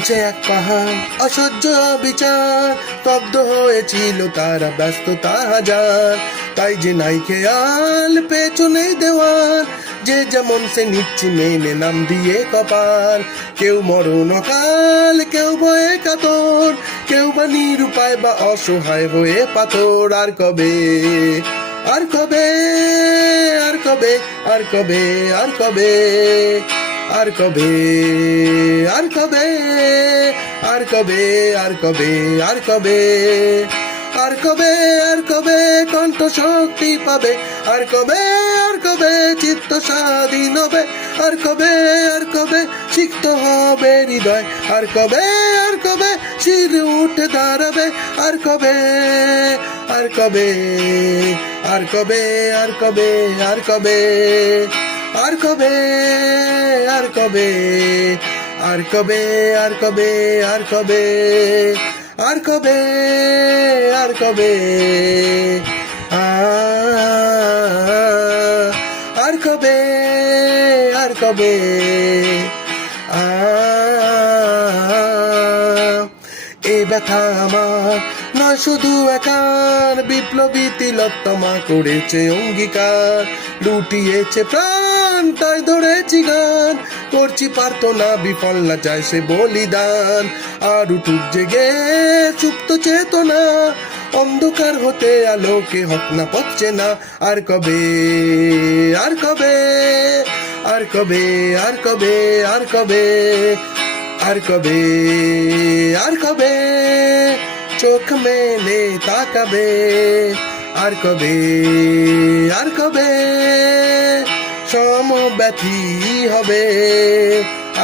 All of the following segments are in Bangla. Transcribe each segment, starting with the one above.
মঞ্চে এক পাহাড় অসহ্য বিচার, স্তব্ধ হয়েছিল তারা, ব্যস্ততা হাজার। তাই যে নাই খেয়াল পেছনে দেওয়ার, যে যেমন সে নিচ্ছি মেনে নাম দিয়ে কপাল। কেউ মরণ অকাল, কেউ ভয়ে কাতর, কেউ বা নিরুপায় বা অসহায় হয়ে পাথর। আর কবে, আর কবে, আর কবে, আর কবে, আর কবে, আর কবে, আর কবে, আর কবে, আর কবে, আর কবে, আর কবে, আর কবে কণ্ঠ শক্তি পাবে, আর কবে, আর কবে চিত্ত স্বাধীন হবে, আর কবে, আর কবে সিক্ত হবে হৃদয়, আর কবে, আর কবে শির উঠে দাঁড়াবে, আর কবে, আর কবে, আর কবে, আর কবে, আর কবে, আর কবে, আর কবে, আর কবে, আর কবে, আর কবে, আর কবে, আর কবে, আর কবে, আর কবে, এ ব্যথা আমার নয় শুধু একার, বিপ্লবী তিলোত্তমা করেছে অঙ্গীকার, লুটিয়েছে প্রাণ তাই ধরেছি গান, করছি প্রার্থনা বিফল না যায় সে বলিদান। আর উঠুক জেগে সুপ্ত চেতনা, অন্ধকার হতে আলোকে হক না পচ্ছে না। আর কবে, আর কবে, আর কবে, আর কবে, আর কবে, আর কবে, আর কবে চোখ মেলে তাকাবে, আর কবে, আর কবে সমব্যথী হবে,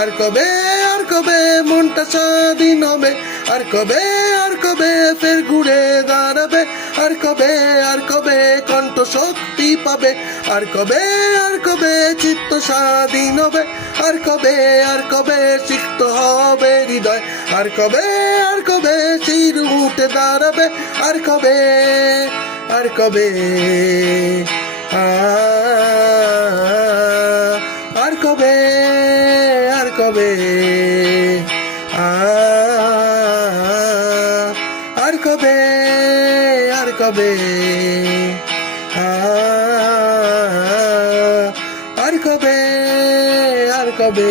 আর কবে, আর কবে মনটা স্বাধীন হবে, আর কবে, আর কবে ফের ঘুরে দাঁড়াবে, আর কবে, আর কবে কণ্ঠ শক্তি পাবে, আর কবে, আর কবে চিত্ত স্বাধীন হবে, আর কবে, আর কবে সিক্ত হবে হৃদয়, আর কবে, আর কবে শির উঠে দাঁড়াবে, আর কবে, আর কবে, আর কবে, আর কবে, আর কবে, আর কবে, আর কবে, আর কবে।